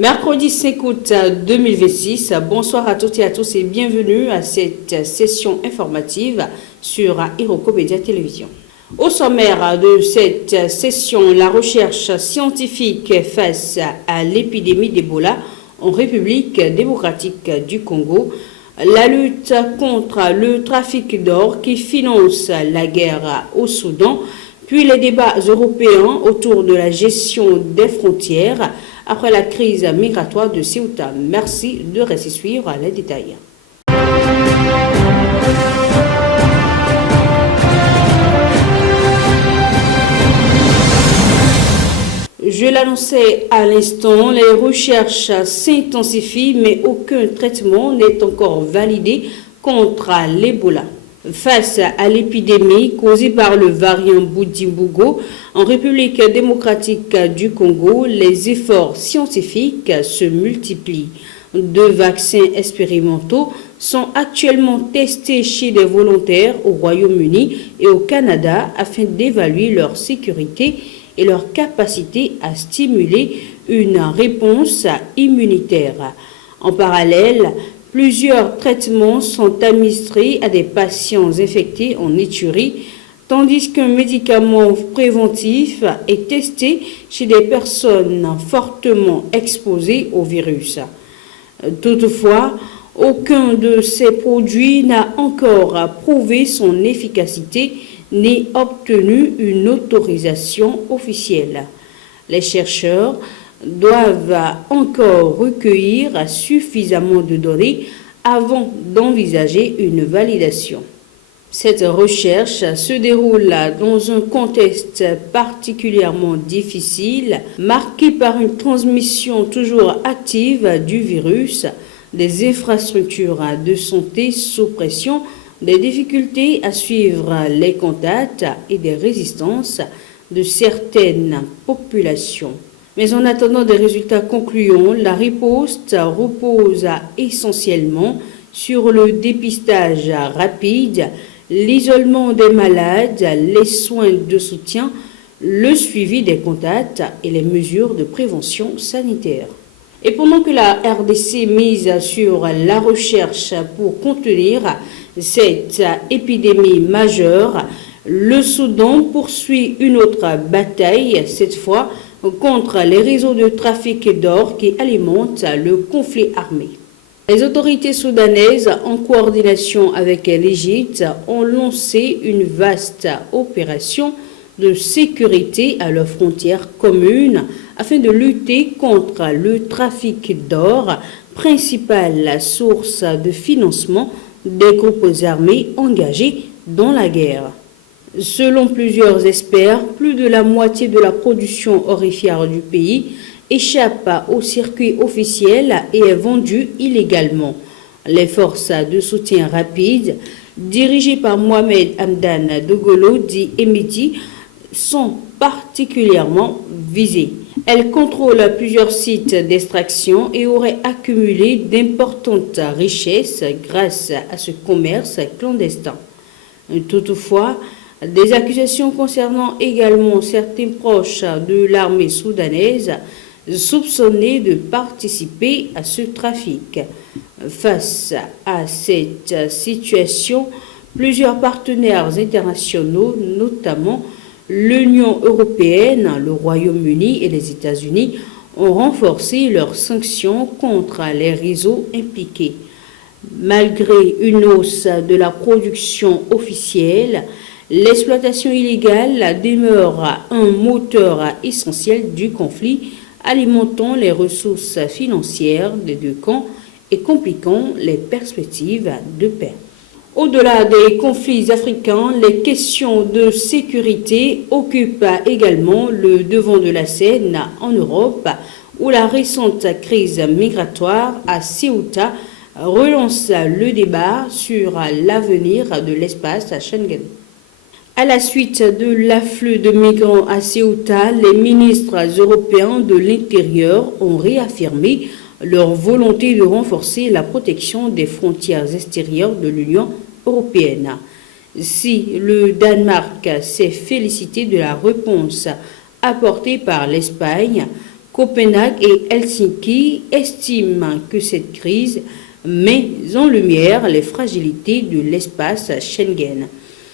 Mercredi 5 août 2026, bonsoir à toutes et à tous et bienvenue à cette session informative sur Iroko Média Télévision. Au sommaire de cette session, la recherche scientifique face à l'épidémie d'Ebola en République démocratique du Congo, la lutte contre le trafic d'or qui finance la guerre au Soudan, puis les débats européens autour de la gestion des frontières après la crise migratoire de Ceuta. Merci de rester suivre les détails. Je l'annonçais à l'instant, les recherches s'intensifient, mais aucun traitement n'est encore validé contre l'Ebola. Face à l'épidémie causée par le variant Budimbungo, en République démocratique du Congo, les efforts scientifiques se multiplient. 2 vaccins expérimentaux sont actuellement testés chez des volontaires au Royaume-Uni et au Canada afin d'évaluer leur sécurité et leur capacité à stimuler une réponse immunitaire. En parallèle, plusieurs traitements sont administrés à des patients infectés en Ituri, tandis qu'un médicament préventif est testé chez des personnes fortement exposées au virus. Toutefois, aucun de ces produits n'a encore prouvé son efficacité ni obtenu une autorisation officielle. Les chercheurs doivent encore recueillir suffisamment de données avant d'envisager une validation. Cette recherche se déroule dans un contexte particulièrement difficile, marqué par une transmission toujours active du virus, des infrastructures de santé sous pression, des difficultés à suivre les contacts et des résistances de certaines populations. Mais en attendant des résultats concluants, la riposte repose essentiellement sur le dépistage rapide, l'isolement des malades, les soins de soutien, le suivi des contacts et les mesures de prévention sanitaire. Et pendant que la RDC mise sur la recherche pour contenir cette épidémie majeure, le Soudan poursuit une autre bataille, cette fois contre les réseaux de trafic d'or qui alimentent le conflit armé. Les autorités soudanaises, en coordination avec l'Égypte, ont lancé une vaste opération de sécurité à leurs frontières communes afin de lutter contre le trafic d'or, principale source de financement des groupes armés engagés dans la guerre. Selon plusieurs experts, plus de la moitié de la production aurifère du pays échappe au circuit officiel et est vendue illégalement. Les forces de soutien rapide, dirigées par Mohamed Hamdan Dagalo, dit Emiti, sont particulièrement visées. Elles contrôlent plusieurs sites d'extraction et auraient accumulé d'importantes richesses grâce à ce commerce clandestin. Toutefois, des accusations concernant également certains proches de l'armée soudanaise soupçonnés de participer à ce trafic. Face à cette situation, plusieurs partenaires internationaux, notamment l'Union européenne, le Royaume-Uni et les États-Unis, ont renforcé leurs sanctions contre les réseaux impliqués. Malgré une hausse de la production officielle, l'exploitation illégale demeure un moteur essentiel du conflit, alimentant les ressources financières des deux camps et compliquant les perspectives de paix. Au-delà des conflits africains, les questions de sécurité occupent également le devant de la scène en Europe, où la récente crise migratoire à Ceuta relance le débat sur l'avenir de l'espace à Schengen. À la suite de l'afflux de migrants à Ceuta, les ministres européens de l'Intérieur ont réaffirmé leur volonté de renforcer la protection des frontières extérieures de l'Union européenne. Si le Danemark s'est félicité de la réponse apportée par l'Espagne, Copenhague et Helsinki estiment que cette crise met en lumière les fragilités de l'espace Schengen.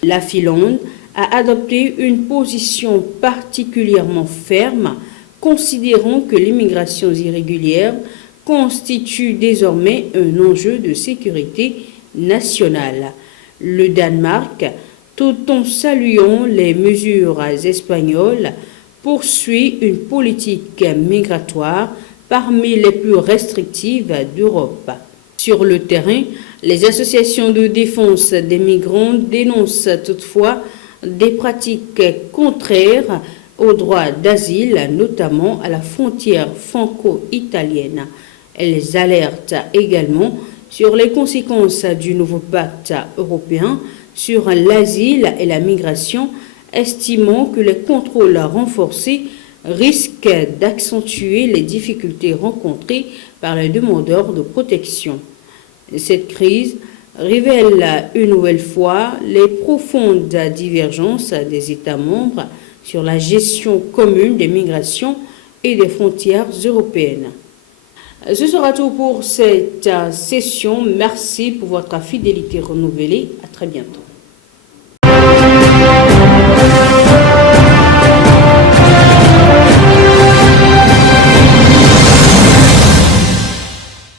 La Finlande a adopté une position particulièrement ferme, considérant que l'immigration irrégulière constitue désormais un enjeu de sécurité nationale. Le Danemark, tout en saluant les mesures espagnoles, poursuit une politique migratoire parmi les plus restrictives d'Europe. Sur le terrain, les associations de défense des migrants dénoncent toutefois des pratiques contraires au droit d'asile, notamment à la frontière franco-italienne. Elles alertent également sur les conséquences du nouveau pacte européen sur l'asile et la migration, estimant que les contrôles renforcés risquent d'accentuer les difficultés rencontrées par les demandeurs de protection. Cette crise révèle une nouvelle fois les profondes divergences des États membres sur la gestion commune des migrations et des frontières européennes. Ce sera tout pour cette session. Merci pour votre fidélité renouvelée. À très bientôt.